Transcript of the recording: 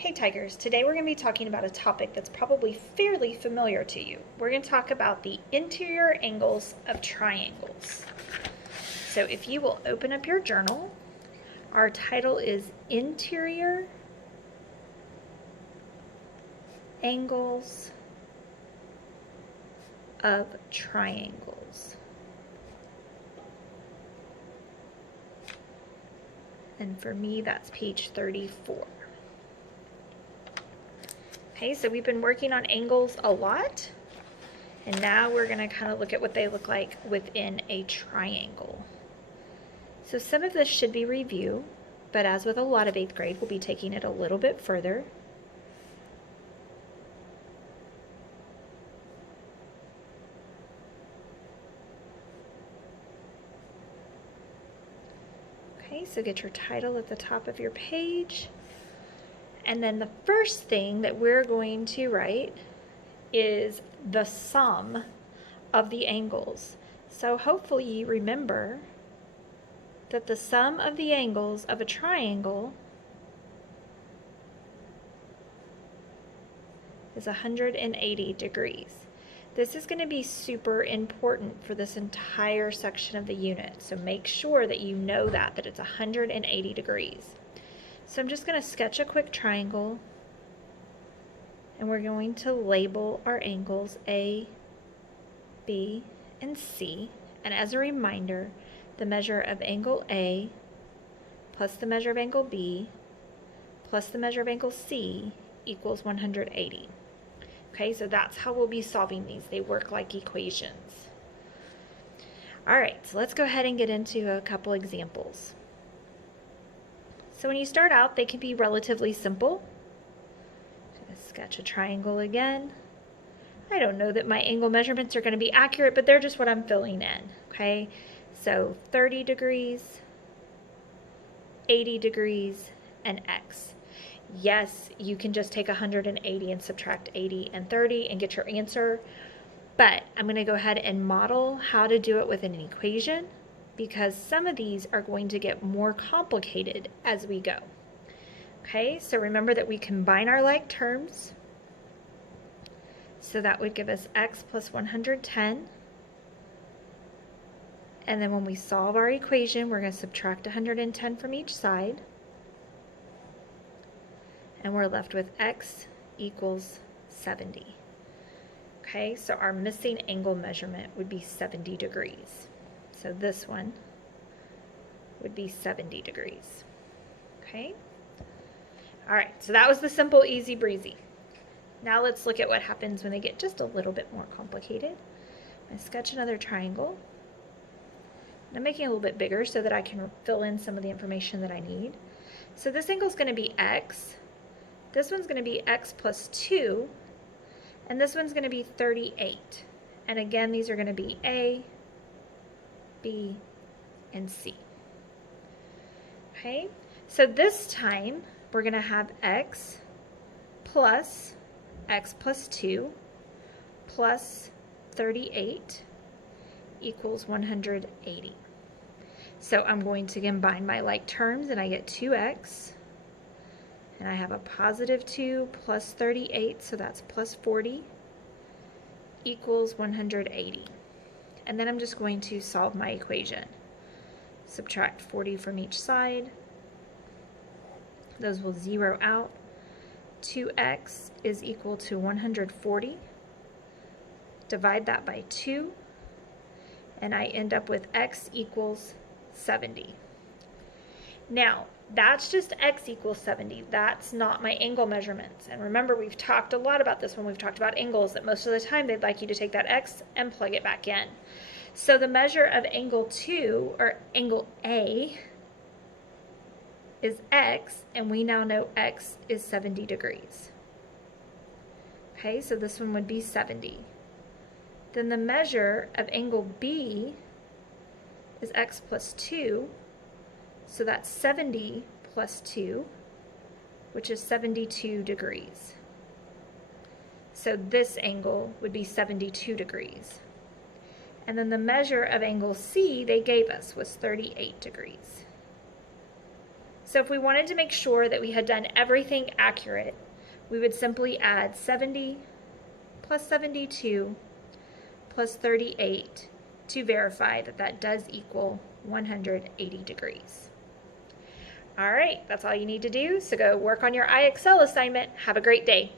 Hey Tigers, today we're going to be talking about a topic that's probably fairly familiar to you. We're going to talk about the interior angles of triangles. So if you will open up your journal, our title is Interior Angles of Triangles. And for me, that's page 34. Okay, so we've been working on angles a lot, and now we're going to kind of look at what they look like within a triangle. So some of this should be review, but as with a lot of 8th grade, we'll be taking it a little bit further. Okay, so get your title at the top of your page. And then the first thing that we're going to write is the sum of the angles. So hopefully you remember that the sum of the angles of a triangle is 180 degrees. This is going to be super important for this entire section of the unit. So make sure that you know that it's 180 degrees. So I'm just going to sketch a quick triangle, and we're going to label our angles A, B, and C. And as a reminder, the measure of angle A plus the measure of angle B plus the measure of angle C equals 180. Okay, so that's how we'll be solving these. They work like equations. All right, so let's go ahead and get into a couple examples. So when you start out, they can be relatively simple. Just sketch a triangle again. I don't know that my angle measurements are going to be accurate, but they're just what I'm filling in, okay? So 30 degrees, 80 degrees, and X. Yes, you can just take 180 and subtract 80 and 30 and get your answer, but I'm going to go ahead and model how to do it with an equation, because some of these are going to get more complicated as we go. Okay, so remember that we combine our like terms. So that would give us x plus 110. And then when we solve our equation, we're going to subtract 110 from each side. And we're left with x equals 70. Okay, so our missing angle measurement would be 70 degrees. So this one would be 70 degrees. Okay? All right, so that was the simple, easy breezy. Now let's look at what happens when they get just a little bit more complicated. I sketch another triangle. And I'm making it a little bit bigger so that I can fill in some of the information that I need. So this angle is going to be x. This one's going to be x plus 2. And this one's going to be 38. And again, these are going to be A, B, and C. Okay, so this time we're going to have x plus 2 plus 38 equals 180. So I'm going to combine my like terms, and I get 2x, and I have a positive 2 plus 38, so that's plus 40 equals 180. And then I'm just going to solve my equation. Subtract 40 from each side. Those will zero out. 2x is equal to 140. Divide that by 2. And I end up with x equals 70. Now, that's just x equals 70. That's not my angle measurements. And remember, we've talked a lot about this when we've talked about angles, that most of the time they'd like you to take that x and plug it back in. So the measure of angle 2, or angle A, is x, and we now know x is 70 degrees. Okay, so this one would be 70. Then the measure of angle B is x plus 2, so that's 70 plus 2, which is 72 degrees. So this angle would be 72 degrees. And then the measure of angle C they gave us was 38 degrees. So if we wanted to make sure that we had done everything accurate, we would simply add 70 plus 72 plus 38 to verify that that does equal 180 degrees. All right, that's all you need to do. So go work on your IXL assignment. Have a great day.